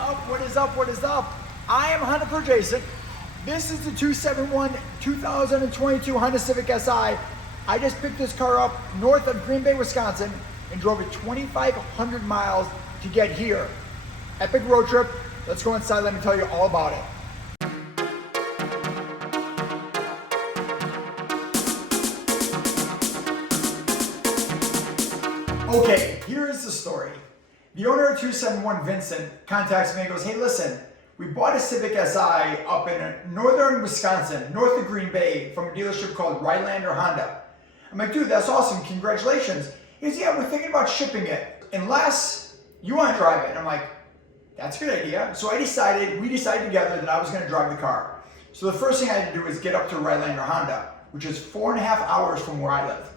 up? What is up? What is up? I am Honda for Jason. This is the 271 2022 Honda Civic Si. I just picked this car up north of Green Bay, Wisconsin, and drove it 2,500 miles to get here. Epic road trip. Let's go inside. Let me tell you all about it. Okay, here is the story. The owner of 271, Vincent, contacts me and goes, hey, listen, we bought a Civic Si up in northern Wisconsin, north of Green Bay, from a dealership called Rylander Honda. I'm like, dude, that's awesome. Congratulations. He goes, yeah, we're thinking about shipping it unless you want to drive it. And I'm like, that's a good idea. So we decided together that I was going to drive the car. So the first thing I had to do was get up to Rylander Honda, which is 4.5 hours from where I live.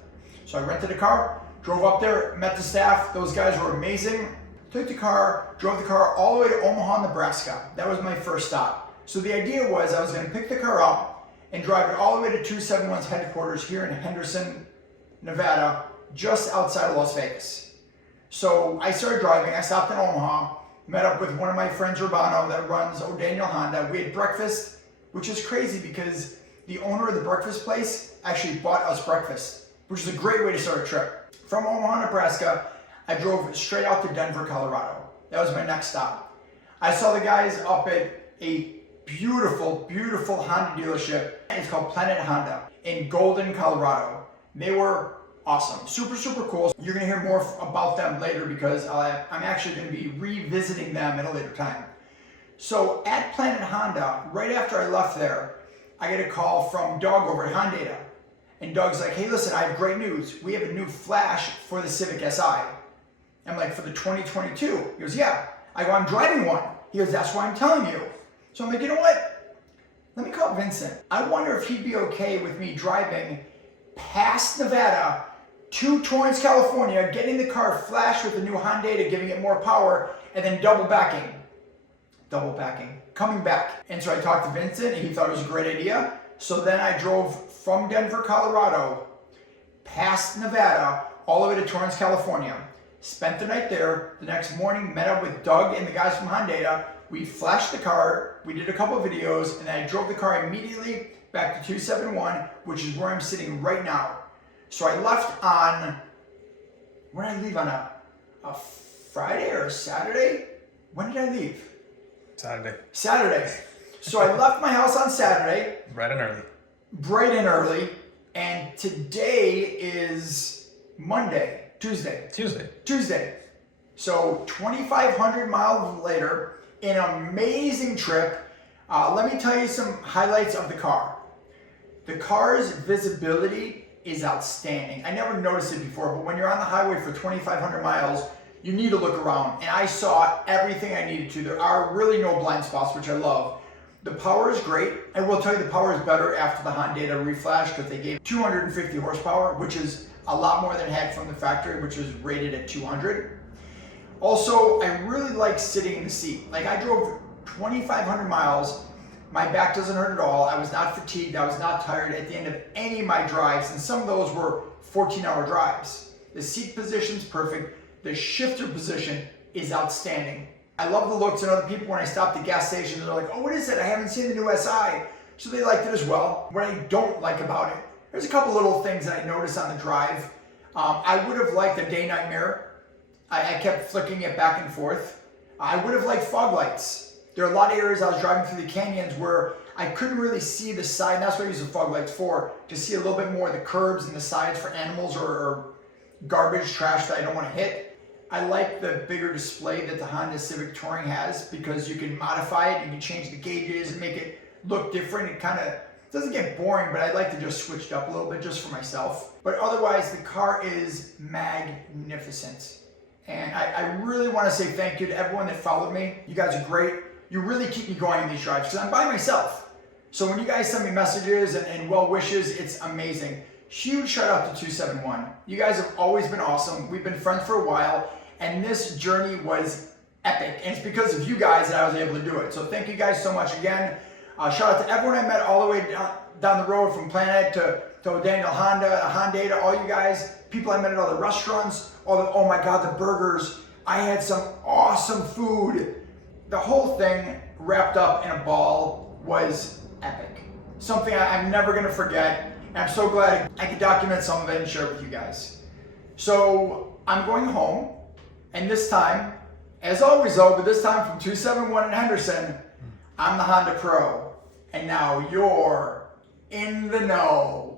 So I rented a car, drove up there, met the staff. Those guys were amazing. Took the car, drove the car all the way to Omaha, Nebraska. That was my first stop. So the idea was I was going to pick the car up and drive it all the way to 271's headquarters here in Henderson, Nevada, just outside of Las Vegas. So I started driving. I stopped in Omaha, met up with one of my friends, Urbano, that runs O'Daniel Honda. We had breakfast, which is crazy because the owner of the breakfast place actually bought us breakfast, which is a great way to start a trip. From Omaha, Nebraska, I drove straight out to Denver, Colorado. That was my next stop. I saw the guys up at a beautiful, beautiful Honda dealership. It's called Planet Honda in Golden, Colorado. They were awesome, super, super cool. You're gonna hear more about them later because I'm actually gonna be revisiting them at a later time. So at Planet Honda, right after I left there, I get a call from Doug over at Honda. And Doug's like, hey, listen, I have great news. We have a new flash for the Civic Si. I'm like, for the 2022? He goes, yeah. I go, I'm driving one. He goes, that's why I'm telling you. So I'm like, you know what? Let me call Vincent. I wonder if he'd be okay with me driving past Nevada to Torrance, California, getting the car flashed with the new Honda, giving it more power, and then double backing, coming back. And so I talked to Vincent, and he thought it was a great idea. So then I drove from Denver, Colorado, past Nevada, all the way to Torrance, California. Spent the night there. The next morning, met up with Doug and the guys from Honda. We flashed the car. We did a couple of videos, and then I drove the car immediately back to 271, which is where I'm sitting right now. So I left on, when did I leave, on a Friday or a Saturday? When did I leave? Saturday. So I left my house on Saturday. Bright and early. And today is Tuesday. So 2,500 miles later, an amazing trip. Let me tell you some highlights of the car. The car's visibility is outstanding. I never noticed it before, but when you're on the highway for 2,500 miles, you need to look around. And I saw everything I needed to. There are really no blind spots, which I love. The power is great. I will tell you the power is better after the Honda reflash because they gave 250 horsepower, which is a lot more than it had from the factory, which was rated at 200. Also, I really like sitting in the seat. Like I drove 2,500 miles. My back doesn't hurt at all. I was not fatigued. I was not tired at the end of any of my drives. And some of those were 14-hour drives. The seat position's perfect. The shifter position is outstanding. I love the looks, and other people, when I stopped at gas stations, they're like, oh, what is it? I haven't seen the new SI. So they liked it as well. What I don't like about it, there's a couple little things that I noticed on the drive. I would have liked a day-night mirror. I kept flicking it back and forth. I would have liked fog lights. There are a lot of areas I was driving through the canyons where I couldn't really see the side, and that's what I use the fog lights for, to see a little bit more of the curbs and the sides for animals or garbage, trash that I don't want to hit. I like the bigger display that the Honda Civic Touring has because you can modify it, you can change the gauges and make it look different. It kind of doesn't get boring, but I like to just switch it up a little bit just for myself. But otherwise, the car is magnificent. And I really want to say thank you to everyone that followed me. You guys are great. You really keep me going in these drives because I'm by myself. So when you guys send me messages and well wishes, it's amazing. Huge shout out to 271. You guys have always been awesome. We've been friends for a while. And this journey was epic. And it's because of you guys that I was able to do it. So thank you guys so much again. Shout out to everyone I met all the way down the road from Planet to O'Daniel Honda, all you guys. People I met at all the restaurants. Oh my God, the burgers. I had some awesome food. the whole thing wrapped up in a ball was epic. Something I'm never gonna forget. And I'm so glad I could document some of it and share it with you guys. So I'm going home, and this time, as always though, but this time from 271 in Henderson, I'm the Honda Pro. And now you're in the know.